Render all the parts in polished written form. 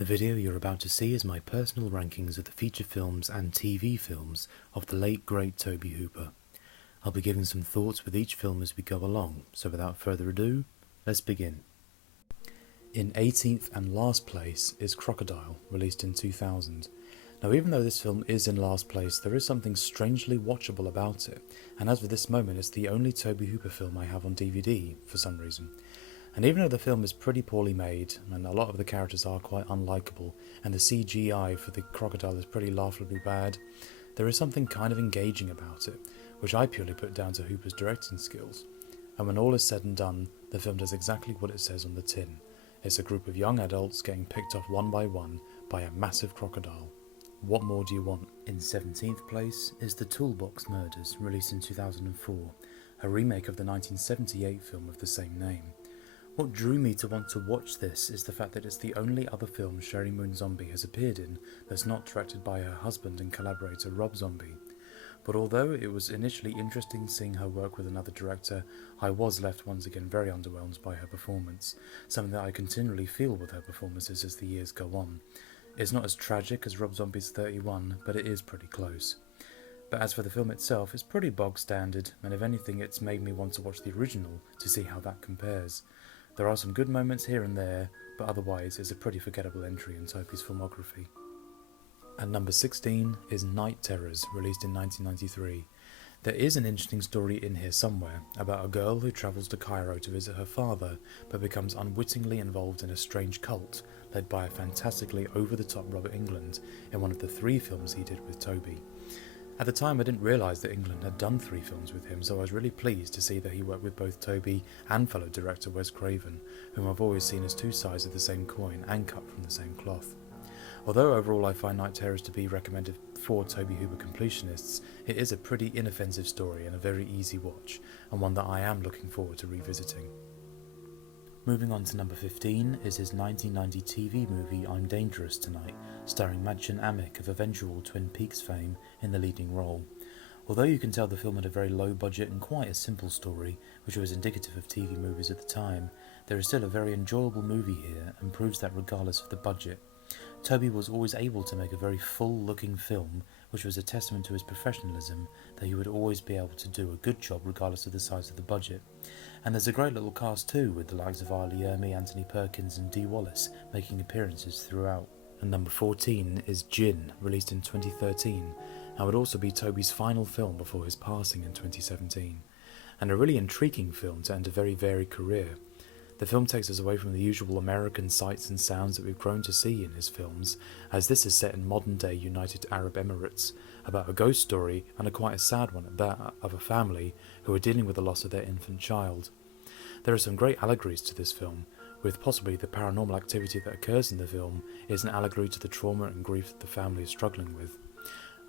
The video you're about to see is my personal rankings of the feature films and TV films of the late great Tobe Hooper. I'll be giving some thoughts with each film as we go along, so without further ado, let's begin. In 18th and last place is Crocodile, released in 2000. Now, even though this film is in last place, there is something strangely watchable about it, and as of this moment it's the only Tobe Hooper film I have on DVD for some reason. And even though the film is pretty poorly made, and a lot of the characters are quite unlikable, and the CGI for the crocodile is pretty laughably bad, there is something kind of engaging about it, which I purely put down to Hooper's directing skills. And when all is said and done, the film does exactly what it says on the tin. It's a group of young adults getting picked off one by a massive crocodile. What more do you want? In 17th place is The Toolbox Murders, released in 2004, a remake of the 1978 film of the same name. What drew me to want to watch this is the fact that it's the only other film Sheri Moon Zombie has appeared in that's not directed by her husband and collaborator Rob Zombie. But although it was initially interesting seeing her work with another director, I was left once again very underwhelmed by her performance, something that I continually feel with her performances as the years go on. It's not as tragic as Rob Zombie's 31, but it is pretty close. But as for the film itself, it's pretty bog standard, and if anything it's made me want to watch the original to see how that compares. There are some good moments here and there, but otherwise it's a pretty forgettable entry in Tobe's filmography. At number 16 is Night Terrors, released in 1993. There is an interesting story in here somewhere, about a girl who travels to Cairo to visit her father, but becomes unwittingly involved in a strange cult, led by a fantastically over-the-top Robert Englund, in one of the 3 films he did with Tobe. At the time I didn't realise that Englund had done 3 films with him, so I was really pleased to see that he worked with both Tobe and fellow director Wes Craven, whom I've always seen as 2 sides of the same coin and cut from the same cloth. Although overall I find Night Terrors to be recommended for Tobe Hooper completionists, it is a pretty inoffensive story and a very easy watch, and one that I am looking forward to revisiting. Moving on to number 15 is his 1990 TV movie I'm Dangerous Tonight, starring Madchen Amick of eventual Twin Peaks fame in the leading role. Although you can tell the film had a very low budget and quite a simple story, which was indicative of TV movies at the time, there is still a very enjoyable movie here and proves that regardless of the budget, Tobe was always able to make a very full-looking film, which was a testament to his professionalism, that he would always be able to do a good job regardless of the size of the budget. And there's a great little cast too, with the likes of Ali Ermey, Anthony Perkins and Dee Wallace making appearances throughout. And number 14 is Djinn, released in 2013, and would also be Tobe's final film before his passing in 2017. And a really intriguing film to end a very varied career. The film takes us away from the usual American sights and sounds that we've grown to see in his films, as this is set in modern-day United Arab Emirates, about a ghost story, and a quite a sad one at that, of a family who are dealing with the loss of their infant child. There are some great allegories to this film, with possibly the paranormal activity that occurs in the film is an allegory to the trauma and grief that the family is struggling with.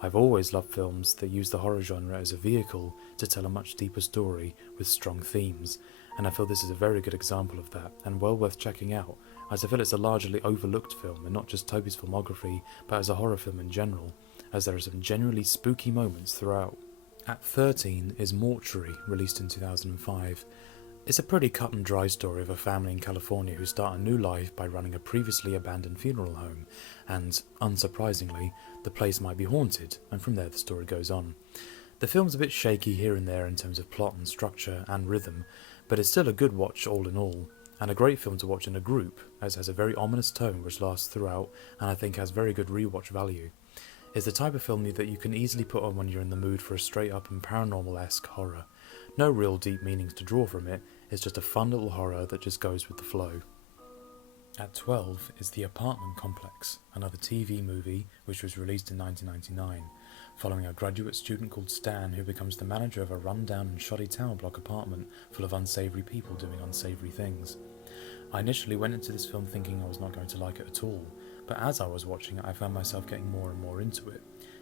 I've always loved films that use the horror genre as a vehicle to tell a much deeper story with strong themes, and I feel this is a very good example of that, and well worth checking out, as I feel it's a largely overlooked film, and not just Tobe's filmography, but as a horror film in general, as there are some genuinely spooky moments throughout. At 13 is Mortuary, released in 2005. It's a pretty cut and dry story of a family in California who start a new life by running a previously abandoned funeral home, and, unsurprisingly, the place might be haunted, and from there the story goes on. The film's a bit shaky here and there in terms of plot and structure and rhythm, but it's still a good watch all in all, and a great film to watch in a group, as it has a very ominous tone which lasts throughout, and I think has very good rewatch value. It's the type of film that you can easily put on when you're in the mood for a straight up and paranormal-esque horror. No real deep meanings to draw from it, it's just a fun little horror that just goes with the flow. At 12 is The Apartment Complex, another TV movie which was released in 1999, following a graduate student called Stan who becomes the manager of a run-down and shoddy tower block apartment full of unsavoury people doing unsavoury things. I initially went into this film thinking I was not going to like it at all, but as I was watching it I found myself getting more and more into it.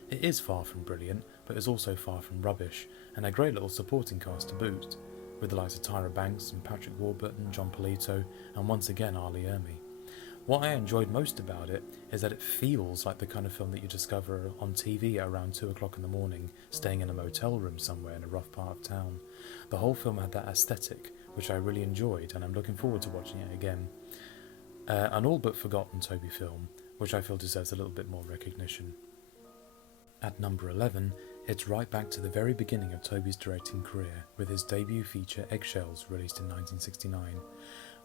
It is far from brilliant, but is also far from rubbish, and a great little supporting cast to boot, with the likes of Tyra Banks and Patrick Warburton, John Polito, and once again Ali Ermey. What I enjoyed most about it is that it feels like the kind of film that you discover on TV at around 2 o'clock in the morning, staying in a motel room somewhere in a rough part of town. The whole film had that aesthetic, which I really enjoyed, and I'm looking forward to watching it again. An all but forgotten Tobe film, which I feel deserves a little bit more recognition. At number 11, it's right back to the very beginning of Tobe's directing career, with his debut feature Eggshells, released in 1969.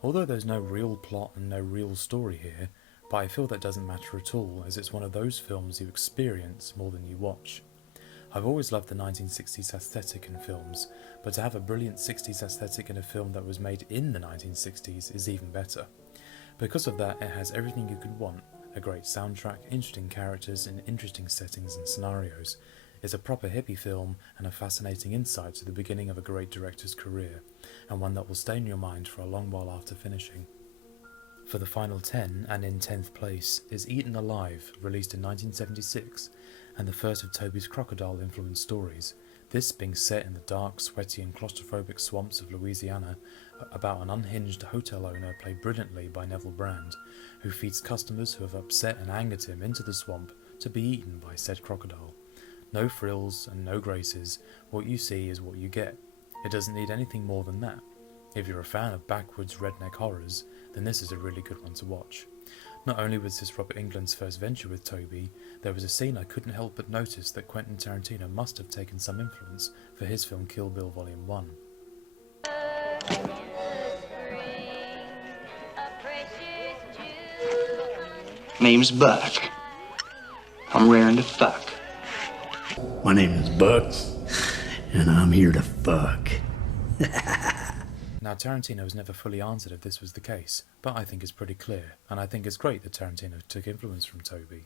Although there's no real plot and no real story here, but I feel that doesn't matter at all, as it's one of those films you experience more than you watch. I've always loved the 1960s aesthetic in films, but to have a brilliant 60s aesthetic in a film that was made in the 1960s is even better. Because of that, it has everything you could want: a great soundtrack, interesting characters, and interesting settings and scenarios. It's a proper hippie film and a fascinating insight to the beginning of a great director's career, and one that will stay in your mind for a long while after finishing. For the final 10, and in 10th place, is Eaten Alive, released in 1976, and the first of Tobe's Crocodile-influenced stories, this being set in the dark, sweaty and claustrophobic swamps of Louisiana, about an unhinged hotel owner played brilliantly by Neville Brand, who feeds customers who have upset and angered him into the swamp to be eaten by said crocodile. No frills and no graces, what you see is what you get. It doesn't need anything more than that. If you're a fan of backwoods redneck horrors, then this is a really good one to watch. Not only was this Robert Englund's first venture with Tobe, there was a scene I couldn't help but notice that Quentin Tarantino must have taken some influence for his film Kill Bill Volume 1. Name's Buck. I'm raring to fuck. My name is Buck, and I'm here to fuck. Now, Tarantino has never fully answered if this was the case, but I think it's pretty clear, and I think it's great that Tarantino took influence from Tobe.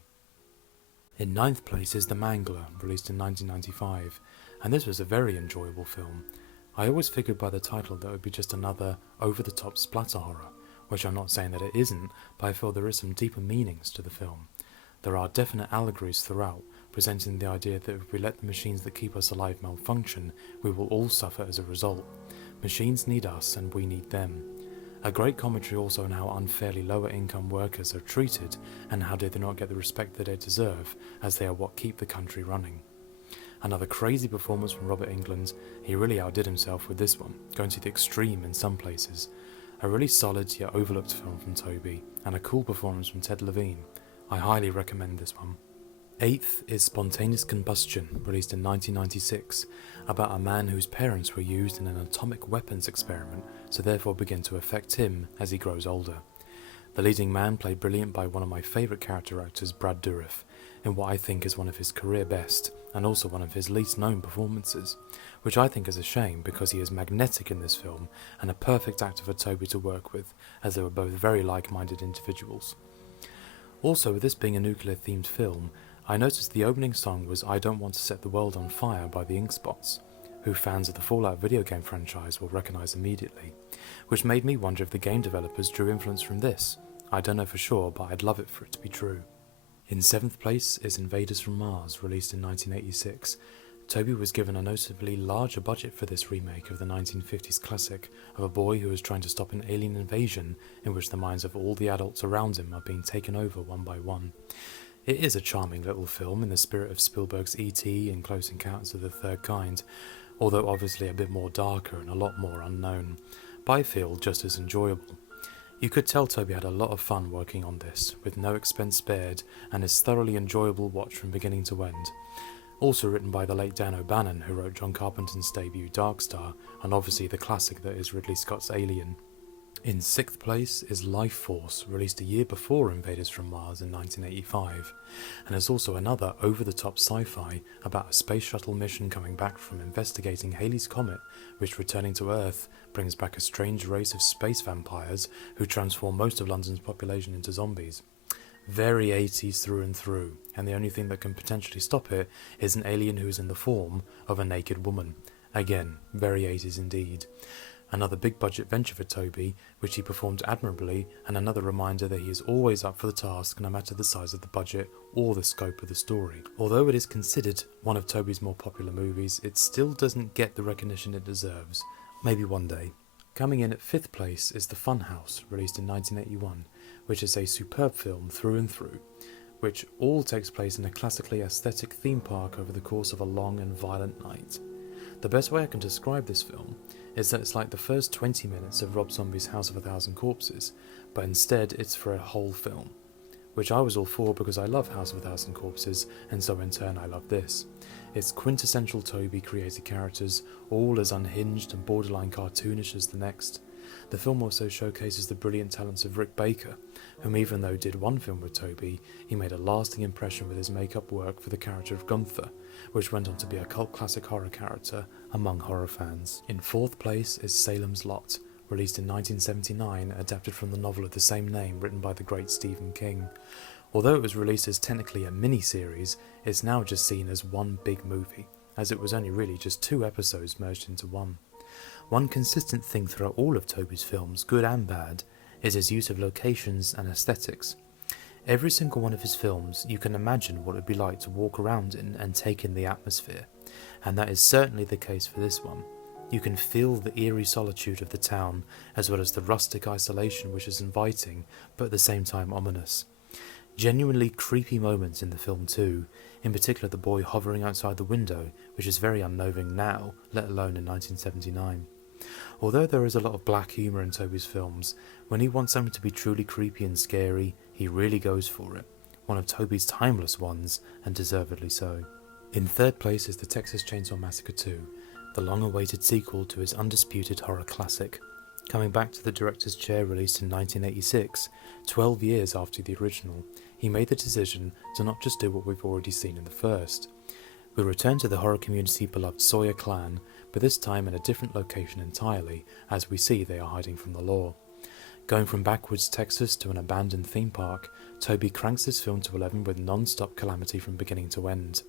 In 9th place is The Mangler, released in 1995, and this was a very enjoyable film. I always figured by the title that it would be just another over-the-top splatter horror, which I'm not saying that it isn't, but I feel there is some deeper meanings to the film. There are definite allegories throughout, presenting the idea that if we let the machines that keep us alive malfunction, we will all suffer as a result. Machines need us and we need them. A great commentary also on how unfairly lower income workers are treated and how they do not get the respect that they deserve, as they are what keep the country running. Another crazy performance from Robert Englund. He really outdid himself with this one, going to the extreme in some places. A really solid yet overlooked film from Tobe, and a cool performance from Ted Levine. I highly recommend this one. 8th is Spontaneous Combustion, released in 1996, about a man whose parents were used in an atomic weapons experiment, so therefore begin to affect him as he grows older. The leading man played brilliant by one of my favourite character actors, Brad Dourif, in what I think is one of his career best, and also one of his least known performances, which I think is a shame because he is magnetic in this film and a perfect actor for Tobe to work with, as they were both very like-minded individuals. Also, with this being a nuclear-themed film, I noticed the opening song was I Don't Want to Set the World on Fire by the Inkspots, who fans of the Fallout video game franchise will recognise immediately, which made me wonder if the game developers drew influence from this. I don't know for sure, but I'd love it for it to be true. In 7th place is Invaders from Mars, released in 1986. Tobe was given a noticeably larger budget for this remake of the 1950s classic of a boy who is trying to stop an alien invasion in which the minds of all the adults around him are being taken over one by one. It is a charming little film in the spirit of Spielberg's E.T. and Close Encounters of the Third Kind, although obviously a bit more darker and a lot more unknown, but I feel just as enjoyable. You could tell Tobe had a lot of fun working on this, with no expense spared, and is thoroughly enjoyable watch from beginning to end. Also written by the late Dan O'Bannon, who wrote John Carpenter's debut Dark Star, and obviously the classic that is Ridley Scott's Alien. In 6th place is Lifeforce, released a year before Invaders from Mars in 1985, and is also another over-the-top sci-fi about a space shuttle mission coming back from investigating Halley's Comet, which returning to Earth brings back a strange race of space vampires who transform most of London's population into zombies. Very 80s through and through, and the only thing that can potentially stop it is an alien who is in the form of a naked woman. Again, very 80s indeed. Another big budget venture for Tobe, which he performed admirably, and another reminder that he is always up for the task no matter the size of the budget or the scope of the story. Although it is considered one of Tobe's more popular movies, it still doesn't get the recognition it deserves. Maybe one day. Coming in at 5th place is The Funhouse, released in 1981, which is a superb film through and through, which all takes place in a classically aesthetic theme park over the course of a long and violent night. The best way I can describe this film is that it's like the first 20 minutes of Rob Zombie's House of a Thousand Corpses, but instead it's for a whole film, which I was all for because I love House of a Thousand Corpses, and so in turn I love this. It's quintessential Tobe created characters, all as unhinged and borderline cartoonish as the next. The film also showcases the brilliant talents of Rick Baker, whom even though did one film with Tobe, he made a lasting impression with his makeup work for the character of Gunther, which went on to be a cult classic horror character among horror fans. In fourth place is Salem's Lot, released in 1979, adapted from the novel of the same name written by the great Stephen King. Although it was released as technically a mini-series, it's now just seen as one big movie, as it was only really just 2 episodes merged into one. One consistent thing throughout all of Tobe's films, good and bad, is his use of locations and aesthetics. Every single one of his films, you can imagine what it would be like to walk around in and take in the atmosphere, and that is certainly the case for this one. You can feel the eerie solitude of the town, as well as the rustic isolation which is inviting, but at the same time ominous. Genuinely creepy moments in the film too, in particular the boy hovering outside the window, which is very unnerving now, let alone in 1979. Although there is a lot of black humour in Tobe's films, when he wants something to be truly creepy and scary, he really goes for it. One of Tobe's timeless ones, and deservedly so. In third place is the Texas Chainsaw Massacre 2, the long-awaited sequel to his undisputed horror classic. Coming back to the director's chair released in 1986, 12 years after the original, he made the decision to not just do what we've already seen in the first. We return to the horror community beloved Sawyer clan, but this time in a different location entirely, as we see they are hiding from the law. Going from backwoods Texas to an abandoned theme park, Tobe cranks this film to 11 with non-stop calamity from beginning to end.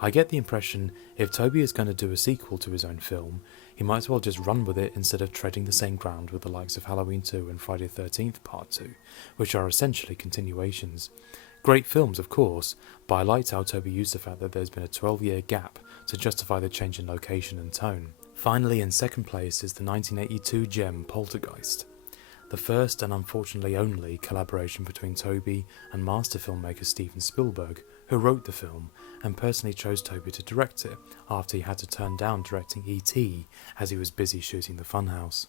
I get the impression if Tobe is going to do a sequel to his own film, he might as well just run with it instead of treading the same ground with the likes of Halloween 2 and Friday the 13th Part 2, which are essentially continuations. Great films, of course, but I liked how Tobe used the fact that there's been a 12-year gap to justify the change in location and tone. Finally, in second place is the 1982 gem Poltergeist, the first and unfortunately only collaboration between Tobe and master filmmaker Steven Spielberg, who wrote the film and personally chose Tobe to direct it after he had to turn down directing E.T. as he was busy shooting the Funhouse.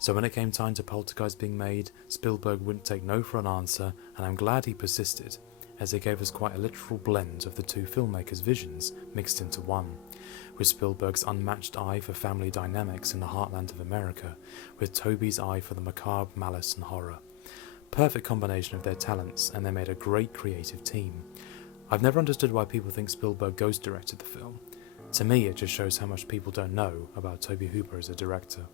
So when it came time to Poltergeist being made, Spielberg wouldn't take no for an answer, and I'm glad he persisted, as it gave us quite a literal blend of the two filmmakers' visions mixed into one, with Spielberg's unmatched eye for family dynamics in the heartland of America, with Tobe's eye for the macabre, malice and horror. Perfect combination of their talents, and they made a great creative team. I've never understood why people think Spielberg ghost directed the film. To me, it just shows how much people don't know about Tobe Hooper as a director.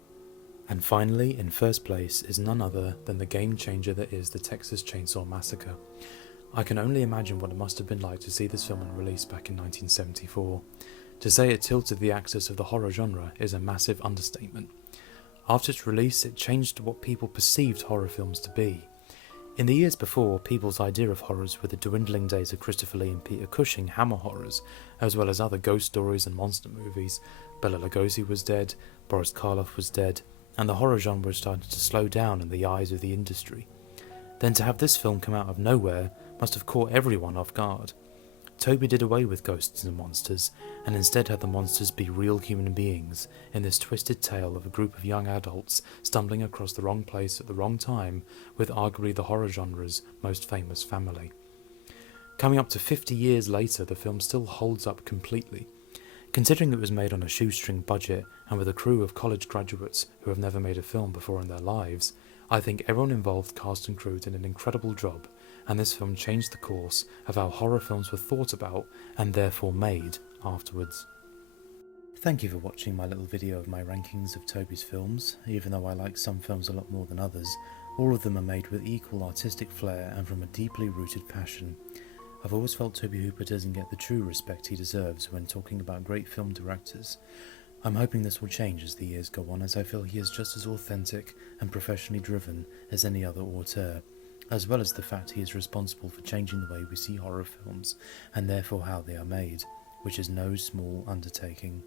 And finally, in first place is none other than the game changer that is the Texas Chainsaw Massacre. I can only imagine what it must have been like to see this film on release back in 1974. To say it tilted the axis of the horror genre is a massive understatement. After its release, it changed what people perceived horror films to be. In the years before, people's idea of horrors were the dwindling days of Christopher Lee and Peter Cushing Hammer horrors, as well as other ghost stories and monster movies. Bela Lugosi was dead, Boris Karloff was dead, and the horror genre was starting to slow down in the eyes of the industry. Then to have this film come out of nowhere must have caught everyone off guard. Tobe did away with ghosts and monsters, and instead had the monsters be real human beings in this twisted tale of a group of young adults stumbling across the wrong place at the wrong time with arguably the horror genre's most famous family. Coming up to 50 years later, the film still holds up completely. Considering it was made on a shoestring budget and with a crew of college graduates who have never made a film before in their lives, I think everyone involved, cast and crew, did an incredible job, and this film changed the course of how horror films were thought about and therefore made afterwards. Thank you for watching my little video of my rankings of Tobe's films. Even though I like some films a lot more than others, all of them are made with equal artistic flair and from a deeply rooted passion. I've always felt Tobe Hooper doesn't get the true respect he deserves when talking about great film directors. I'm hoping this will change as the years go on, as I feel he is just as authentic and professionally driven as any other auteur, as well as the fact he is responsible for changing the way we see horror films, and therefore how they are made, which is no small undertaking.